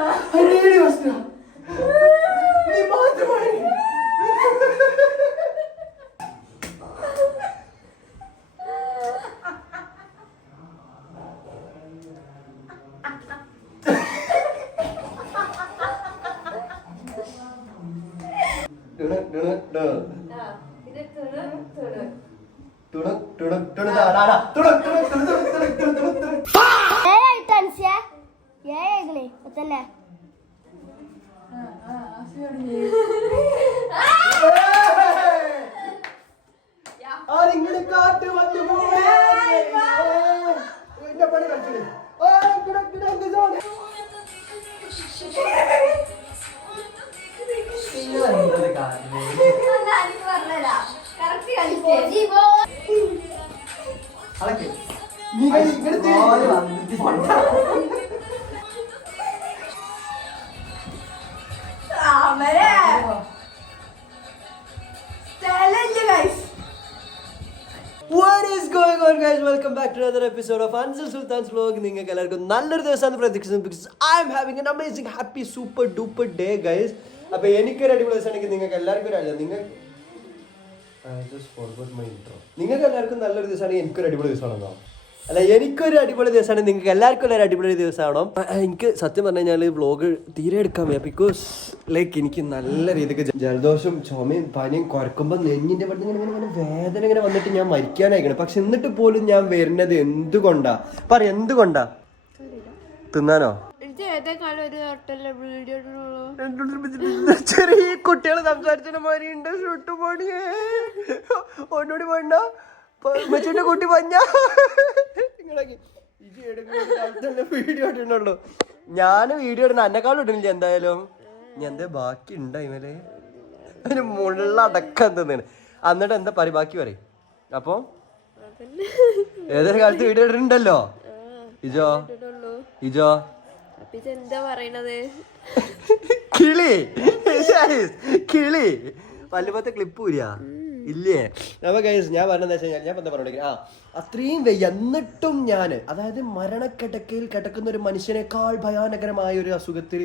നീ മാത്രമായി കാറ്റ് വന്നു പണി കളിച്ചത് What is going on, guys? Welcome back to another episode of Anzal Sultan's vlog. നിങ്ങൾക്ക് എല്ലാവർക്കും നല്ലൊരു ദിവസമാണ് പ്രതീക്ഷിക്കുന്നത് because I am having an amazing happy super duper day, guys. അപ്പോൾ എനിക്കൊരു അടിപൊളി ദിവസമാണെങ്കിൽ നിങ്ങൾക്ക് എല്ലാവർക്കും അറിയാം. I just forgot my intro. നിങ്ങൾക്ക് എല്ലാവർക്കും നല്ലൊരു ദിവസമാണെങ്കിൽ എനിക്കൊരു അടിപൊളി ദിവസമാണോ? അല്ല, എനിക്കൊരു അടിപൊളി ദിവസമാണ്, നിങ്ങൾക്ക് എല്ലാവർക്കും ഒരു അടിപൊളി ദിവസമാണോ? എനിക്ക് സത്യം പറഞ്ഞു കഴിഞ്ഞാൽ വ്ളോഗ് തീരെ എടുക്കാൻ വയ്യ ബിക്കോസ് ലൈക്ക് എനിക്ക് നല്ല രീതിക്ക് ജലദോഷം ചുമയും പനിയും കുരക്കുമ്പോൾ നെഞ്ഞിൻ്റെ പെട്ടെന്ന് ഇങ്ങനെ വേദന ഇങ്ങനെ വന്നിട്ട് ഞാൻ മരിക്കാനായിക്കണം. പക്ഷെ എന്നിട്ട് പോലും ഞാൻ വരുന്നത് എന്തുകൊണ്ടാ? എന്തുകൊണ്ടാ? തിന്നാനോ? ചെറിയ കുട്ടികൾ സംസാരിച്ചിട്ട് മാറിയുണ്ട് ഷൂട്ട് പോണിയേ ഒന്നോടി വേണ്ട മച്ചിന്റെ കുട്ടി പഞ്ഞ വീഡിയോ ഇട്ടുള്ളൂ. ഞാൻ വീഡിയോ ഇടുന്ന എന്നെക്കാളും ഇടുന്നില്ല എന്തായാലും. ഞാൻ എന്താ ബാക്കി ഉണ്ടായില്ലേ അതിന് മുള്ളടക്കം തന്നെയാണ്. എന്നിട്ട് എന്താ പറയും ബാക്കി പറയും. അപ്പൊ ഏതൊരു കാലത്ത് വീഡിയോ ഇടുന്നുണ്ടല്ലോ. ഇജോ എന്താ പറയണത്? കിളി വല്ലുപത്തെ ക്ലിപ്പ് ഊരിയാ ഇല്ലേ? അപ്പൊ ഗൈസ് ഞാൻ പറഞ്ഞതെന്ന് വെച്ച് കഴിഞ്ഞാൽ ഞാൻ എന്താ പറഞ്ഞോണ്ടിരിക്കുന്നത്, അത്രയും വയ്യ എന്നിട്ടും ഞാൻ, അതായത് മരണക്കിടക്കയിൽ കിടക്കുന്ന ഒരു മനുഷ്യനേക്കാൾ ഭയാനകരമായ ഒരു അസുഖത്തിൽ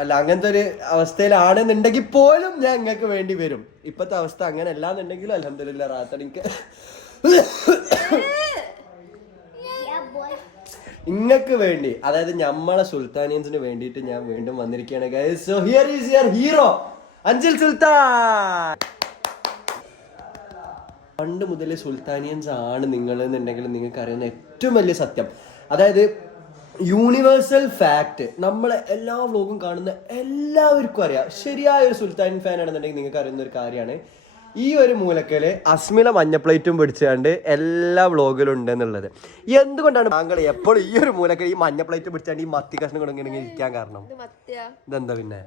അല്ല അങ്ങനത്തെ ഒരു അവസ്ഥയിലാണെന്നുണ്ടെങ്കിൽ പോലും ഞാൻ നിങ്ങൾക്ക് വേണ്ടി വരും. ഇപ്പത്തെ അവസ്ഥ അങ്ങനെ അല്ലാന്നുണ്ടെങ്കിലും അൽഹംദുലില്ലാ റാത്തടിക്ക് ഇങ്ങക്ക് വേണ്ടി, അതായത് നമ്മളെ സുൽത്താനിയൻസിന് വേണ്ടിയിട്ട് ഞാൻ വീണ്ടും വന്നിരിക്കുകയാണ് guys. So here is your hero Anchal Sultan. പണ്ട് മുതലേ സുൽത്താനിയൻസ് ആണ് നിങ്ങൾ എന്നുണ്ടെങ്കിൽ നിങ്ങൾക്ക് അറിയുന്ന ഏറ്റവും വലിയ സത്യം, അതായത് യൂണിവേഴ്സൽ ഫാക്ട്, നമ്മളെ എല്ലാ വ്ലോഗും കാണുന്ന എല്ലാവർക്കും അറിയാം ശരിയായ ഒരു സുൽത്താൻ ഫാൻ ആണെന്നുണ്ടെങ്കിൽ നിങ്ങൾക്ക് അറിയുന്ന ഒരു കാര്യമാണ് ഈ ഒരു മൂലക്കല് അസ്മില മഞ്ഞ പ്ലേറ്റും പിടിച്ചാണ്ട് എല്ലാ വ്ലോഗിലും ഉണ്ട് എന്നുള്ളത്. എന്തുകൊണ്ടാണ് താങ്കൾ എപ്പോഴും ഈ ഒരു മൂലക്കൽ ഈ മഞ്ഞ പ്ലേറ്റ് പിടിച്ചാണ്ട് ഈ മത്തി കഷ്ണം കൊണ്ടിങ്ങനെ ഇരിക്കാൻ കാരണം? ഇതെന്താ പിന്നെ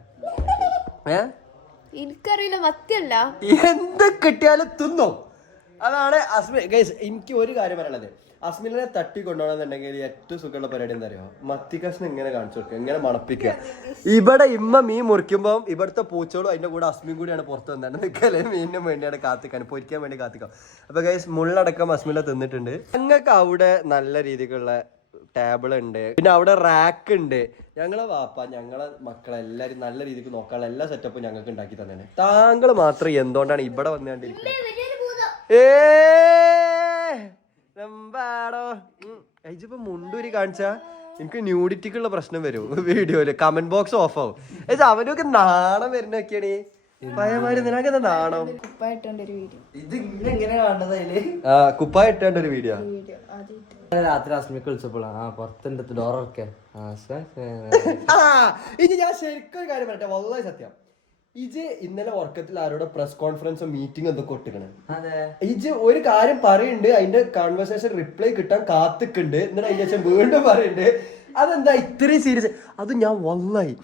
എനിക്കറിയില്ല, മത്തിയല്ല എന്ത് കിട്ടിയാലും തിന്നോ? അതാണ് അസ്മില. ഗൈസ് എനിക്ക് ഒരു കാര്യം പറയാനുള്ളത്, അസ്മിലിനെ തട്ടി കൊണ്ടുപോകണമെന്നുണ്ടെങ്കിൽ ഏറ്റവും സുഖമുള്ള പരിപാടി എന്താ അറിയോ? മത്തി കഷ്ണം ഇങ്ങനെ കാണിച്ചു കൊടുക്കുക, ഇങ്ങനെ മണപ്പിക്കുക. ഇവിടെ ഇമ്മ മീൻ മുറിക്കുമ്പോൾ ഇവിടുത്തെ പൂച്ചോളും അതിന്റെ കൂടെ അസ്മിയും കൂടിയാണ് പുറത്ത് വന്നത് നിൽക്കല്ലേ, മീനിനും വേണ്ടിയാണ് കാത്തിക്കാൻ, പൊരിക്കാൻ വേണ്ടി കാത്തിക്കാം. അപ്പൊ ഗൈസ് മുള്ളടക്കം അസ്മില തിന്നിട്ടുണ്ട്. ഞങ്ങൾക്ക് അവിടെ നല്ല രീതിക്കുള്ള ടേബിൾ ഉണ്ട്, പിന്നെ അവിടെ റാക്ക് ഉണ്ട്. ഞങ്ങളെ വാപ്പ ഞങ്ങളെ മക്കളെ എല്ലാരും നല്ല രീതിക്ക് നോക്കാനുള്ള എല്ലാ സെറ്റപ്പും ഞങ്ങൾക്ക് ഉണ്ടാക്കി തന്നെ. താങ്കൾ മാത്രം എന്തുകൊണ്ടാണ് ഇവിടെ വന്നുകൊണ്ടിരിക്കുന്നത്? ഇപ്പൊ മുണ്ടൂരി കാണിച്ചാ എനിക്ക് ന്യൂഡിറ്റിക്കുള്ള പ്രശ്നം വരും വീഡിയോയില്, കമന്റ് ബോക്സ് ഓഫ് ആവും. അവനൊക്കെ നാണം വരുന്നൊക്കെയാണ് പയമാര്. നിനക്കെന്താ നാണം? ഇത് ഇങ്ങനെ കാണുന്നത് കുപ്പായ ഇട്ടാണ്ട് ഒരു വീഡിയോ രാത്രി അസ്മിക്ക് വിളിച്ചപ്പോഴാണ് പുറത്തുണ്ട് ഡോറൊക്കെ. ഇത് ഞാൻ ശരിക്കും ഒരു കാര്യം പറയട്ടെ, വളരെ സത്യം. ഇജ് ഇന്നലെ ഉറക്കത്തിൽ ആരോടെ പ്രസ് കോൺഫറൻസോ മീറ്റിംഗ് എന്തൊക്കെ ഒട്ടിക്കണേ. ഇജ് ഒരു കാര്യം പറയുന്നുണ്ട്, അതിന്റെ കോൺവെർസേഷൻ റിപ്ലൈ കിട്ടാൻ കാത്തിക്കുണ്ട്, എന്നിട്ട് അതിന് ശേഷം വീണ്ടും പറയുന്നുണ്ട്. അതെന്താ ഇത്രയും സീരിയസ്? അത് ഞാൻ വല്ലായി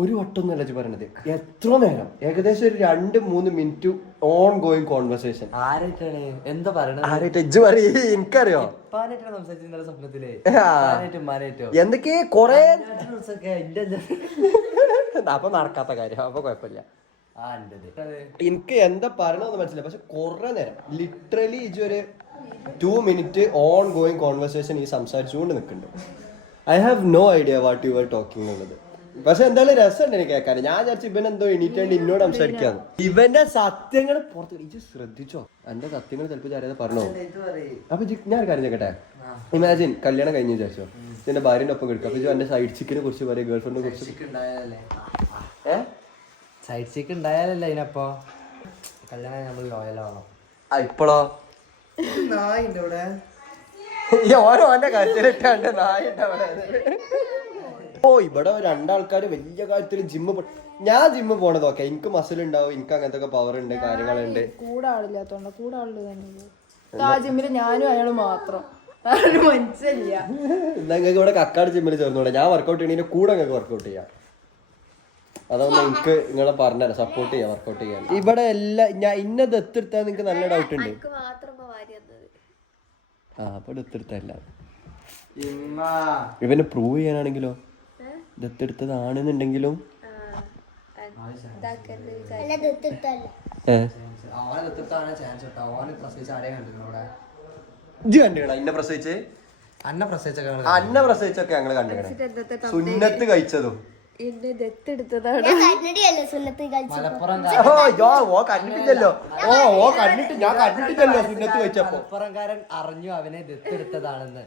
ഒരു വട്ടൊന്നല്ല ഇജ് പറയണത്, എത്ര നേരം, ഏകദേശം ഒരു 2-3 മിനിറ്റ് ഓൺ ഗോയിങ് കോൺവെർസേഷൻ. ആരായിട്ടാണ് എന്താ പറയണത്? ആരായിട്ട് ഇജ് പറയ്, എനിക്കറിയോ എന്തൊക്കെ കൊറേ അപ്പൊ നടക്കാത്ത കാര്യം, അപ്പൊ കുഴപ്പമില്ല. എനിക്ക് എന്താ പറയണമെന്ന് മനസ്സിലായി, പക്ഷെ കുറെ നേരം ലിറ്ററലി ഇജ് ഒരു 2 മിനിറ്റ് ഓൺ ഗോയിങ് കോൺവെർസേഷൻ ഈ സംസാരിച്ചുകൊണ്ട് നിൽക്കുന്നുണ്ട്. I have no idea what you are talking എന്നുള്ളത്. പക്ഷെ എന്തായാലും രസമുണ്ട് എനിക്ക് കേൾക്കാൻ. ഞാൻ വിചാരിച്ചു ഇവൻ എന്തോ എണീറ്റാണ്ട് എന്നോട് സംസാരിക്കാന്ന്. ഇവന്റെ സത്യങ്ങൾ പുറത്ത് ഇജ്ജ് ശ്രദ്ധിച്ചോ? എന്റെ സത്യങ്ങൾ ചിലപ്പോൾ അറിയാതെ പറഞ്ഞോ. അപ്പൊ ഞാൻ ഒരു കാര്യം ചോദിക്കട്ടെ, ഇമാജിൻ കല്യാണം കഴിഞ്ഞ വിചാരിച്ചോ, എന്റെ ഭാര്യന്റെ ഒപ്പം കിടക്കും. അപ്പൊ എന്റെ സൈഡ് ചിക്കിനെ കുറിച്ച് പറയും, ഗേൾ ഫ്രണ്ടിനെ കുറിച്ച്. സൈഡ് ചിക്ക് ഉണ്ടായാലല്ലേ അതിനപ്പോ കല്യാണം നമ്മൾ ലോയലാവണം. ഇപ്പോഴോ നായിന്റെ ഇവിടെ ഓരോന്റെ കരുത്തിലിട്ടാണ്ട് നായിട്ടവിടെ. ഓ ഇവിടെ രണ്ടാൾക്കാര് വലിയ കാര്യത്തിൽ ജിമ്മ് ഞാൻ ജിമ്മ് പോണതൊക്കെ എനിക്ക് മസിൽ ഉണ്ടാവും, എനിക്ക് അങ്ങനത്തെ ഒക്കെ പവർ ഉണ്ട്, കാര്യങ്ങളുണ്ട്. കൂടെ ആളില്ലാത്തോണ്ട കൂടെ ആള് തന്നെ ആ ജിമ്മില് ഞാനും അയാള് മാത്രം മനസ്സില്ല. നിങ്ങൾക്ക് ഇവിടെ കക്കാട് ജിമ്മിൽ ചേർന്നൂടെ? ഞാൻ വർക്കൗട്ട് ചെയ്യണതിന്റെ കൂടെ നിങ്ങൾക്ക് വർക്കൗട്ട് ചെയ്യാം. അതൊന്നും എനിക്ക് നിങ്ങളെ പറഞ്ഞുതരാം, സപ്പോർട്ട് ചെയ്യാം, വർക്കൗട്ട് ചെയ്യാൻ. ഇവിടെ എല്ലാം ഞാൻ ഇന്ന ദത്തെടുത്താൽ നിങ്ങൾക്ക് നല്ല ഡൗട്ട് ഉണ്ട്. ആ അപ്പൊ ദത്തെടുത്തല്ല, ഇവനെ പ്രൂവ് ചെയ്യാനാണെങ്കിലോ ദത്തെടുത്തതാണെന്നുണ്ടെങ്കിലും ഇന്നെ പ്രസവിച്ച് അന്ന പ്രസവിച്ചൊക്കെ ഞങ്ങള് കണ്ടിക്കണേ. സുന്നത്ത് കഴിച്ചതും ദത്തെടുത്തതാണ്. കണ്ടിട്ടില്ലല്ലോ. ഞാൻ കണ്ടിട്ടില്ലല്ലോ സുന്നത്ത് കഴിച്ചപ്പോ. മലപ്പുറംകാരൻ അറിഞ്ഞു അവനെ ദത്തെടുത്തതാണെന്ന്.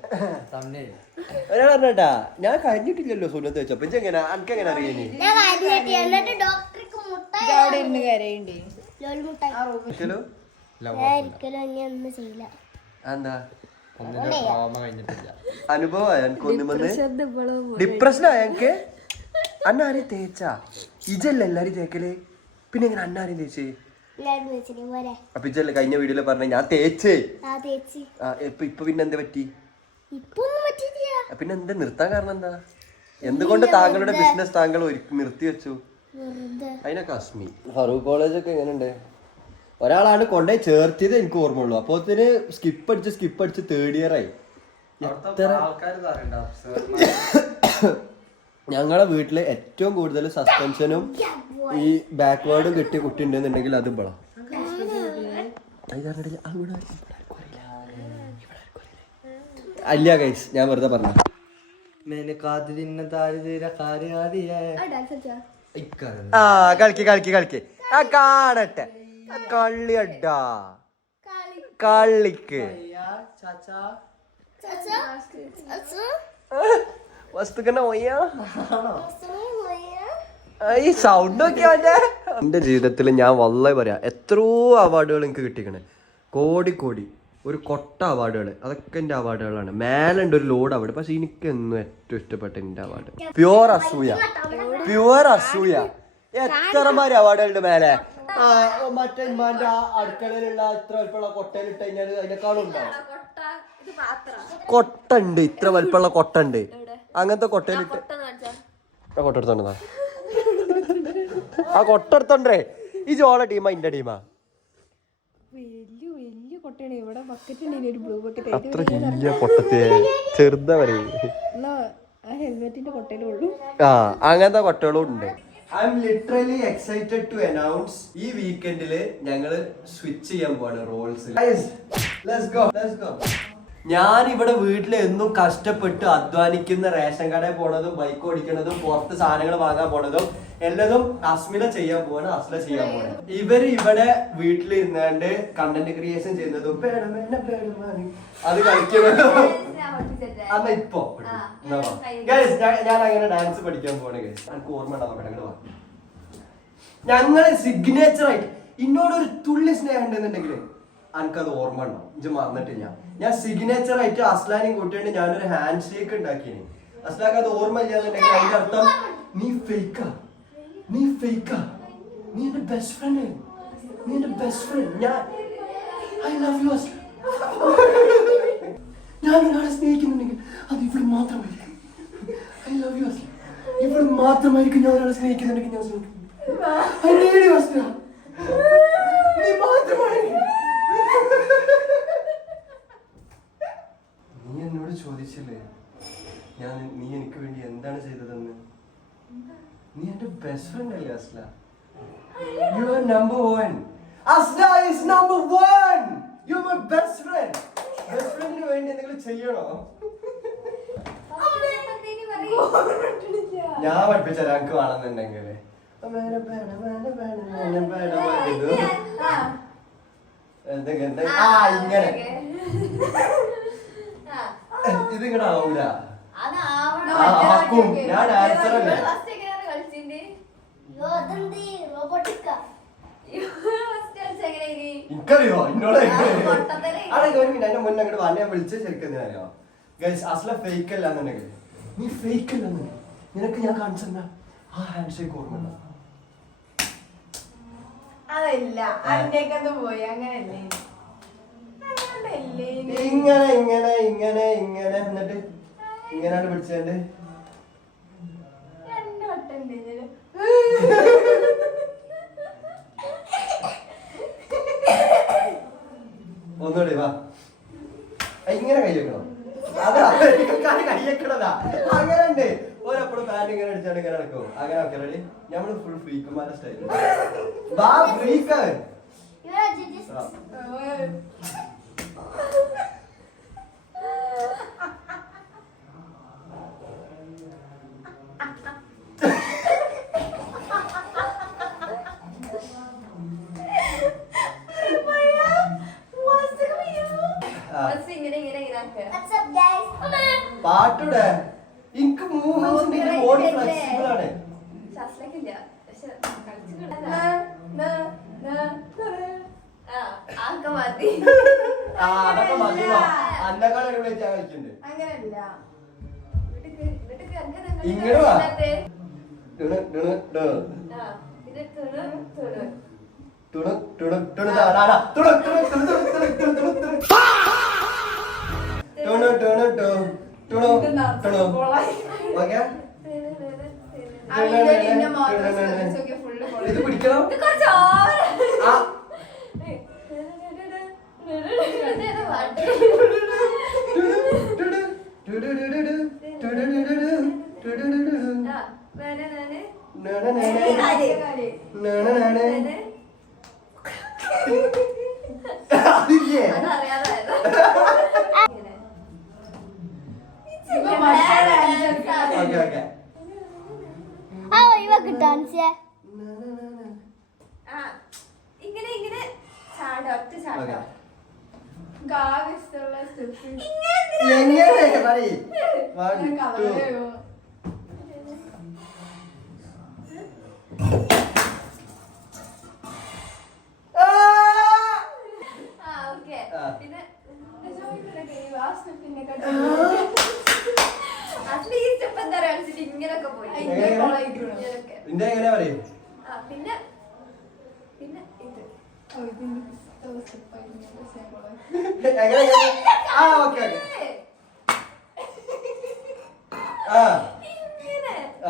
ഒരാൾ പറഞ്ഞാ ഞാൻ കഴിഞ്ഞിട്ടില്ലല്ലോ സുന്നത്ത് കഴിച്ചപ്പോ. എങ്ങനെ എനിക്കെങ്ങനെ അറിയാനി? അവിടെ ഇരുന്ന് കരയുണ്ട്. എന്താ അനുഭവം എനിക്കൊന്നും വന്ന് ഡിപ്രഷനായ എനിക്ക്. അന്നാരെയും തേച്ചാ ഇജല്ല എല്ലാരും തേക്കല്, പിന്നെ എങ്ങനെ അന്നാരെയും തേച്ച്? അപ്പൊ ഇജല്ല കഴിഞ്ഞ വീഡിയോയില് പറഞ്ഞ ഞാൻ തേച്ചേ. ഇപ്പൊ പിന്നെ എന്താ പറ്റി? പിന്നെ എന്താ നിർത്താൻ കാരണം എന്താ? എന്തുകൊണ്ട് താങ്കളുടെ ബിസിനസ് താങ്കൾ നിർത്തി വെച്ചു? അതിനൊക്കെ അസ്മി. ഫറൂഖ് കോളേജൊക്കെ എങ്ങനെയുണ്ട്? ഒരാളാണ് കൊണ്ടുപോയി ചേർത്തിയത് എനിക്ക് ഓർമ്മയുള്ളൂ. അപ്പോത്തിന് സ്കിപ്പ് അടിച്ച് തേർഡ് ഇയർ ആയി. ഞങ്ങളെ വീട്ടില് ഏറ്റവും കൂടുതൽ സസ്പെൻഷനും ഈ ബാക്ക്വേർഡും കിട്ടിയ കുട്ടി ഉണ്ടെന്നുണ്ടെങ്കിൽ അത് ഇപ്പളാ. അല്ല ഗൈസ്, ഞാൻ വെറുതെ പറഞ്ഞു. ആ കളിക്ക് ആ കാണട്ടെ കളിയട്ടാ കളിക്ക് വസ്തുക്കന്നെ പോയാ ഈ സൗണ്ട് നോക്കിയാ. എന്റെ ജീവിതത്തിൽ ഞാൻ വല്ലാതെ പറയാ എത്രയോ അവാർഡുകൾ എനിക്ക് കിട്ടിക്കണേ. കോടി ഒരു കൊട്ട അവാർഡുകൾ, അതൊക്കെ എന്റെ അവാർഡുകളാണ്. മേലുണ്ട് ഒരു ലോഡ് അവാർഡ്. പക്ഷെ എനിക്ക് എന്നും ഏറ്റവും ഇഷ്ടപ്പെട്ട എന്റെ അവാർഡ് പ്യുവർ അസൂയ. എത്രമാര് അവാർഡുകളുണ്ട് മേലെ. മറ്റേ ഇമ്മാന്റെ അടുക്കളയിലുള്ള ഇത്ര വലിപ്പമുള്ള കൊട്ടയിലിട്ട് കഴിഞ്ഞാൽ അതിനേക്കാളും ഉണ്ടാവും. കൊട്ട ഉണ്ട്, ഇത്ര വലിപ്പമുള്ള കൊട്ട ഉണ്ട്. അങ്ങനത്തെ കൊട്ടയിലിട്ട് കൊട്ട എടുത്തോണ്ടാ ആ കൊട്ട എടുത്തോണ്ടേ. ഈ ജോള ടീമാ ഇന്റെ ടീമാ? അത്ര വലിയ കൊട്ടത്തെ ചെറുതാ പറയും. ആ അങ്ങനത്തെ കൊട്ടകളും ഉണ്ട്. I'm literally excited to announce ഈ വീക്കെൻഡില് ഞങ്ങള് സ്വിച്ച് ചെയ്യാൻ പോവാണ് റോൾസ്. ഞാൻ ഇവിടെ വീട്ടിൽ എന്നും കഷ്ടപ്പെട്ട് അധ്വാനിക്കുന്ന റേഷൻ കടയിൽ പോണതും ബൈക്ക് ഓടിക്കണതും പുറത്ത് സാധനങ്ങൾ വാങ്ങാൻ പോണതും എല്ലാതും അസ്മില ചെയ്യാൻ പോവാണ്, അസ്ല ചെയ്യാൻ പോവാണ്. ഇവര് ഇവിടെ വീട്ടിലിരുന്നാണ്ട് കണ്ടന്റ് ക്രിയേഷൻ ചെയ്യുന്നതും അത് കളിക്കുന്നതും അന്ന ഇപ്പൊ ഞാൻ അങ്ങനെ ഡാൻസ് പഠിക്കാൻ പോവാണ്. എനിക്ക് ഓർമ്മ ഉണ്ടാവും. ഞങ്ങള് സിഗ്നേച്ചർ ആയിട്ട് ഇന്നോടൊരു തുള്ളി സ്നേഹം ഉണ്ടെന്നുണ്ടെങ്കിൽ എനിക്കത് ഓർമ്മ ഉണ്ടാവും. ഇജ്ജ് മറന്നിട്ടില്ല. ഞാൻ സിഗ്നേച്ചർ ആയിട്ട് അസ്ലാനെയും കൂട്ടിയിട്ട് ഞാനൊരു ഹാൻഡ് ഷേക്ക് ഉണ്ടാക്കിന്. അസ്ലാക്ക് അത് ഓർമ്മ ഇല്ലാന്നുണ്ടെങ്കിൽ അതിന്റെ അർത്ഥം നീ ഫേക്കാ, നീ എന്റെ ബെസ്റ്റ് ഫ്രണ്ട്, ഞാൻ ഐ ലവ് യു അസ്ല. ഞാൻ ഒരാളെ സ്നേഹിക്കുന്നുണ്ടെങ്കിൽ അത് ഇവിടെ മാത്രമായിരിക്കും. I love you Asla. ഇവിടെ മാത്രമായിരിക്കും ഞാൻ ഒരാളെ സ്നേഹിക്കുന്നുണ്ടെങ്കിൽ ഞാൻ സ്നേഹിക്കുന്നു. I need you Asla. നീ മാത്രമായിരിക്കും. നീ എന്നോട് ചോദിച്ചില്ലേ നീ എനിക്ക് വേണ്ടി എന്താണ് ചെയ്തതെന്ന്? നീ എന്റെ ബെസ്റ്റ് ഫ്രണ്ട് അല്ലേ Asla? You are number 1. Asla is number 1. You are my best friend. Best ഫ്രണ്ടിന് വേണ്ടി എന്തെങ്കിലും ചെയ്യണോ? ഞാൻ പഠിപ്പിച്ച എനിക്ക് വേണമെന്നുണ്ടെങ്കിൽ ഇങ്ങനെ ഇതിങ്ങനെ ആവൂല. ഞാൻ ആൻസർ അല്ലേ എനിക്കറിയോ എന്നോട് അതിന്റെ മുന്നേ അങ്ങോട്ട് വന്നെ വിളിച്ച ശരിക്കും അറിയോ ഗൈസ് അസല ഫേക്ക് അല്ല എന്നുണ്ടെങ്കിൽ നീ ഫേക്ക് അല്ലെന്നുണ്ടെങ്കിൽ നിനക്ക് ഞാൻ കാണിച്ചെന്നാ ആ ഹാൻഡ് ഷേക്ക് ഓർമ്മ അതല്ല അതിന്റെയൊക്കെ പോയി അങ്ങനല്ലേ ഇങ്ങനെ ഇങ്ങനെ ഇങ്ങനെ ഇങ്ങനെ എന്നിട്ട് ഇങ്ങനെയാണ് പിടിച്ചത് ഒന്നുകൂടി വാ ഇങ്ങനെ കൈ വെക്കണം അതാ കൈ വെക്കണതാ അങ്ങനെ ഉണ്ട് ഓരപ്പോഴും പാൻറ് ഇങ്ങനെ അടിച്ചാണ്ട് ഇങ്ങനെ നടക്കും അങ്ങനെ ഒക്കെ റെഡി ഞമ്മള് ഫുൾ ഫ്രീക്കുമാരുടെ സ്റ്റൈൽ വാ ഫ്രീക്ക് പാട്ടൂടെ എനിക്ക് മൂവ്മെന്റ്സ് ബോഡി ഫ്ലെക്സിബിൾ ആണ് അതൊക്കെ മതി അന്നേക്കാൾ അടിപൊളി ഞാൻ കളിക്കുന്നുണ്ട് ഇങ്ങനെ വാ ഇത് പിടിക്കണം ഇങ്ങനെ ഇങ്ങനെ ചാട ഒറ്റ ചാട എങ്ങനെ പറയ് 1 2 ഇങ്ങനൊക്കെ പോയി എങ്ങനെ പറയും പിന്നെ പിന്നെ ഇത് ഓക്കെ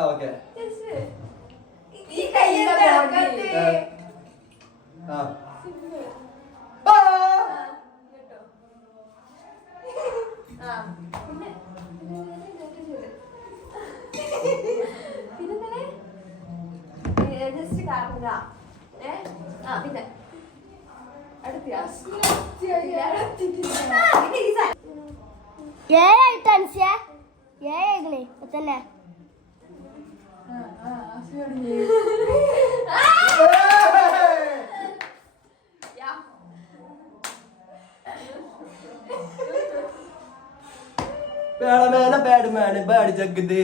ഓക്കെ ഈ കയ്യിലെ ജസ്റ്റ് കാർമിക പിന്നെ തന്നെ പേടമേന പേടമേന പേടി ജഗത്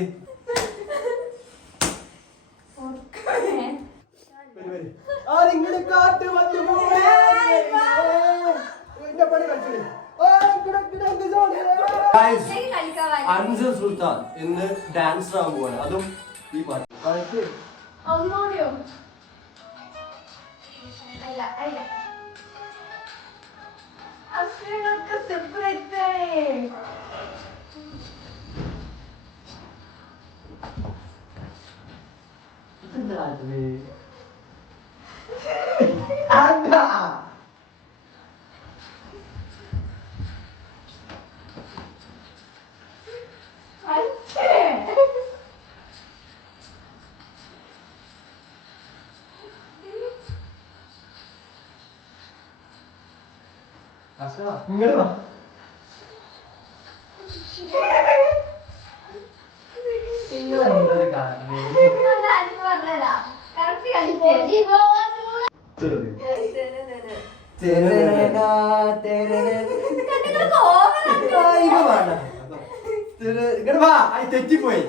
ആരിങ്ങനെ കാറ്റ് വന്നു അൻസൽ സുൽത്താൻ ഇന്ന് ഡാൻസർ ആവാൻ പോവാണ് അതും ഈ പാട്ട് ഒന്നോടിയോ അല്ല അല്ല അസുഖങ്ങൾക്ക് സെപ്പറേറ്റ് ഇങ്ങനെ വാ പറഞ്ഞതാ കറക്റ്റ് കളിച്ചേ തെറ്റിപ്പോയി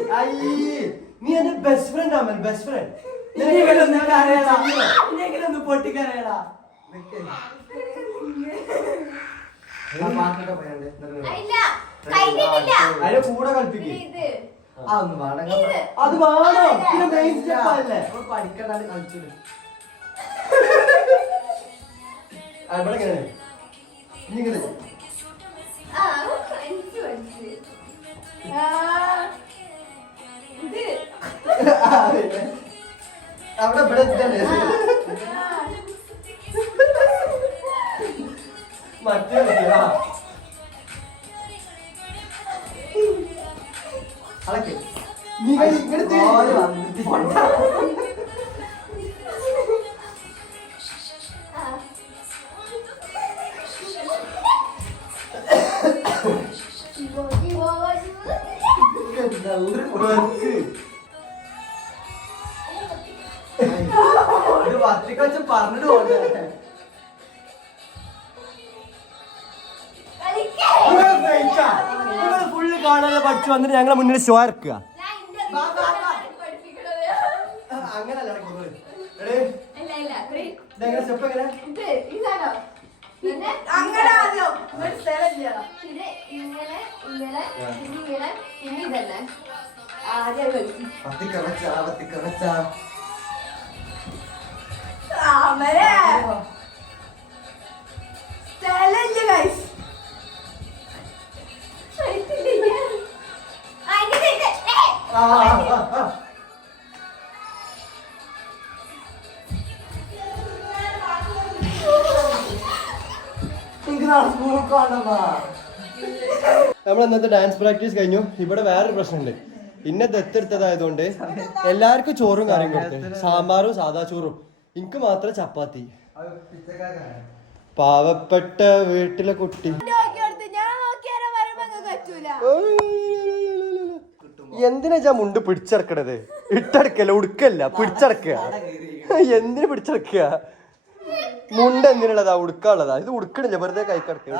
നീ എന്റെ ബെസ്റ്റ് ഫ്രണ്ട് ആമൻ ബെസ്റ്റ് ഫ്രണ്ട് പൊട്ടിക്കറിയടാ അതിന്റെ കൂടെ കളിപ്പിക്കും അത് വേണോ പിന്നെ മെയിൻ സ്റ്റെപ്പ് അല്ലേ പഠിക്കണ്ടാണ് കളിച്ചത് ഇവിടെ എങ്ങനെ നീ ഇങ്ങനെ അവിടെ ഇവിടെ ഇതല്ലേ മറ്റേ അതൊക്കെ നീ ഇങ്ങനെ വത്തിക്കച്ച് പറഞ്ഞിട്ട് പോട്ടെ ഫുള്ള് കാണാതെ പഠിച്ചു വന്നിട്ട് ഞങ്ങളെ മുന്നിൽ ഷോ ഇറക്കുക അങ്ങനല്ല സ്റ്റെപ്പ് എങ്ങനെ അങ്ങനെ ആദ്യം ഇങ്ങനെ ഇങ്ങനെ ഇങ്ങനെ ഇങ്ങനെ പിന്നെ ഇതല്ലേ ആദ്യം കളിക്കും അവരെ സ്ഥലമില്ല ഗൈസ് നമ്മൾ ഇന്നത്തെ ഡാൻസ് പ്രാക്ടീസ് കഴിഞ്ഞു. ഇവിടെ വേറൊരു പ്രശ്നമുണ്ട്. ഇന്നെ ദത്തെടുത്തതായതുകൊണ്ട് എല്ലാവർക്കും ചോറും കറിയും കൊടുത്ത് സാമ്പാറും സാദാ ചോറും, എനിക്ക് മാത്രം ചപ്പാത്തി. പാവപ്പെട്ട വീട്ടിലെ കുട്ടി. എന്തിനാ മുണ്ട് പിടിച്ചടക്കണത്? ഇട്ടടക്കല്ല, ഉടുക്കല്ല, പിടിച്ചടക്കുക. എന്തിനു പിടിച്ചടക്കുക? മുണ്ട് എന്തിനുള്ളതാ? ഉടുക്കാനുള്ളതാ. ഇത് ഉടുക്കണില്ല, വെറുതെ കൈ കിടക്കുക.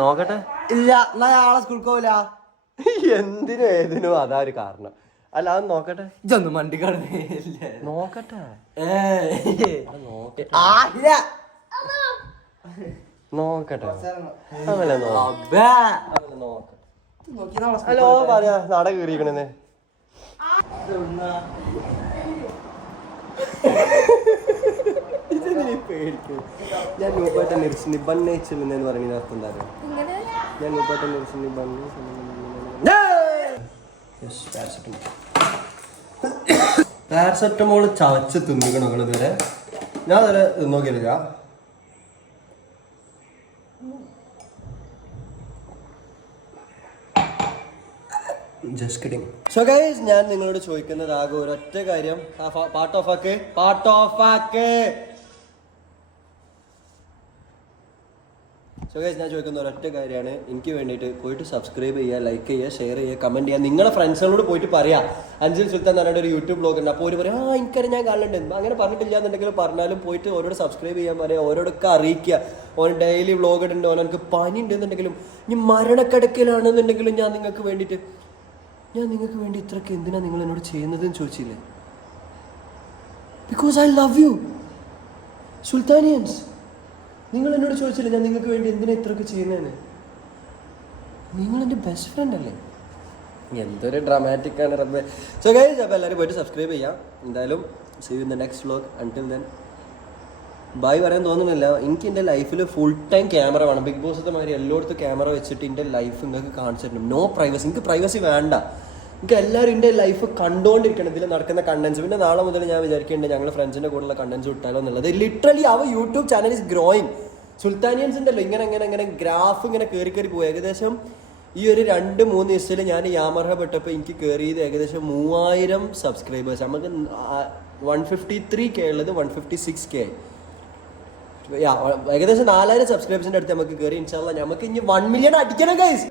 നോക്കട്ടെ. ഇല്ല, നാളെ സ്കൂൾക്ക് പോവില്ല. എന്തിനും ഏതിനും അതാ ഒരു കാരണം. അല്ല, അത് നോക്കട്ടെ. ഇതൊന്നും വണ്ടി നോക്കട്ടെ. നോക്കട്ടെ. അതല്ലേ ഹലോ പറയാ നട കീറിക്കണെന്ന്. പേടിക്കും. ഞാൻ നൂപ്പായിട്ട് നിബന്ധനിച്ചെന്ന് പറയുന്നത് അർത്ഥം എന്തായാലും ഞാൻ നൂപ്പായിട്ട് പാരസെറ്റമോള് ചവച്ച് തിന്നിക്കണോ ഇതുവരെ? ഞാൻ അതുവരെ നോക്കിയില്ല. Just kidding. സോ ഗൈസ്, ഞാൻ നിങ്ങളോട് ചോദിക്കുന്നത് ആകെ ഒരൊറ്റ കാര്യം. പാർട്ട് ഓഫ് ആക്ക്. സോ ഗൈസ്, ഞാൻ ചോദിക്കുന്ന ഒരൊറ്റ കാര്യമാണ്. എനിക്ക് വേണ്ടിയിട്ട് പോയിട്ട് സബ്സ്ക്രൈബ് ചെയ്യുക, ലൈക്ക് ചെയ്യുക, ഷെയർ ചെയ്യുക, കമൻറ്റ് ചെയ്യുക. നിങ്ങളുടെ ഫ്രണ്ട്സിനോട് പോയിട്ട് പറയാം അൻസിൽ സുൽത്താൻ എന്ന് പറഞ്ഞിട്ട് ഒരു യൂട്യൂബ് ബ്ലോഗ് ഉണ്ട്. അപ്പോൾ ഒരു പറയാം, എനിക്കറിയാം, ഞാൻ കാണലുണ്ട്. അങ്ങനെ പറഞ്ഞിട്ടില്ല എന്നുണ്ടെങ്കിൽ പറഞ്ഞാലും പോയിട്ട് ഓരോട് സബ്സ്ക്രൈബ് ചെയ്യാൻ പറയാം, ഓരോടൊക്കെ അറിയിക്കുക. ഓൻ ഡെയിലി വ്ലോഗ് ഇടുന്നുണ്ട്, ഓനക്ക് പനി ഉണ്ടെന്നുണ്ടെങ്കിലും ഇനി മരണക്കിടക്കലാണെന്നുണ്ടെങ്കിലും ഞാൻ നിങ്ങൾക്ക് വേണ്ടി ഇത്രയ്ക്ക് എന്തിനാ നിങ്ങൾ എന്നോട് ചെയ്യുന്നതെന്ന് ചോദിച്ചില്ലേ? Because I love you സുൽത്താനിയൻസ്. നിങ്ങൾ എന്നോട് ചോദിച്ചില്ലേ ഞാൻ നിങ്ങൾക്ക് വേണ്ടി എന്തിനാ ഇത്രയൊക്കെ ചെയ്യുന്നതെന്ന്? നിങ്ങൾ എൻ്റെ ബെസ്റ്റ് ഫ്രണ്ട് അല്ലേ? എന്തൊരു ഡ്രാമാറ്റിക് ആണ് റബ്ബേ. സോ ഗൈസ്, അപ്പോൾ എല്ലാവരും പോയിട്ട് സബ്സ്ക്രൈബ് ചെയ്യാം. എന്തായാലും see you in the next vlog. Until then bye പറയാൻ തോന്നുന്നില്ല. എനിക്ക് എൻ്റെ ലൈഫിൽ ഫുൾ ടൈം ക്യാമറ വേണം. ബിഗ് ബോസത്തെ മാതിരി എല്ലായിടത്തും ക്യാമറ വെച്ചിട്ട് എൻ്റെ ലൈഫ് നിങ്ങൾക്ക് കാണിച്ചിട്ടുണ്ട്. No privacy. എനിക്ക് പ്രൈവസി വേണ്ട. എനിക്ക് എല്ലാവരും എൻ്റെ ലൈഫ് കണ്ടുകൊണ്ടിരിക്കണം, ഇതിൽ നടക്കുന്ന കണ്ടൻസ്. പിന്നെ നാളെ മുതൽ ഞാൻ വിചാരിക്കുന്നുണ്ട് ഞങ്ങൾ ഫ്രണ്ട്സിൻ്റെ കൂടെയുള്ള കണ്ടൻസ് വിട്ടാലോ എന്നുള്ളത്. ലിറ്ററലി അവർ യൂട്യൂബ് ചാനൽ ഇസ് ഗ്രോയിങ്. സുൽത്താനിയൻസ് ഉണ്ടല്ലോ, ഇങ്ങനെ ഗ്രാഫ് ഇങ്ങനെ കയറി പോയി. ഏകദേശം ഈ ഒരു 2-3 ദിവസത്തിൽ ഞാൻ യാമർഹപ്പെട്ടപ്പോൾ എനിക്ക് കയറിയത് ഏകദേശം 3000 സബ്സ്ക്രൈബേഴ്സ്. നമുക്ക് 153K ഉള്ളത് 156K ആയി. ഏകദേശം 4000 സബ്സ്ക്രൈബേഴ്സിൻ്റെ അടുത്ത് നമുക്ക് കയറി. ഇൻഷാ അല്ലാഹ് നമുക്ക് ഇനി 1 മില്യൺ അടിക്കണം ഗൈസ്.